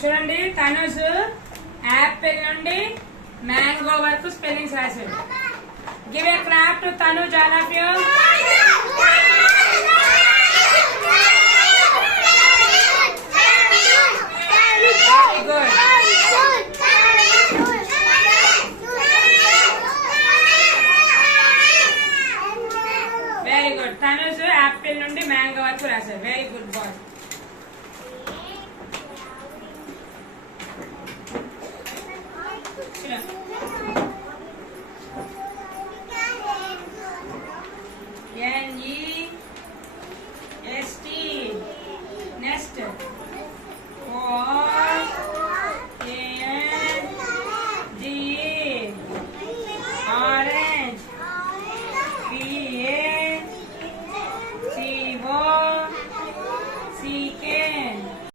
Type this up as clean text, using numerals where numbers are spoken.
చూడండి తనుజ్ యాపిల్ నుండి మ్యాంగో వరకు స్పెల్లింగ్స్ రాశాడు. Give a clap to Tanuj, all of you. Very good. Tanuj apple నుండి మ్యాంగో వరకు రాశారు. Very good boy. Yeah.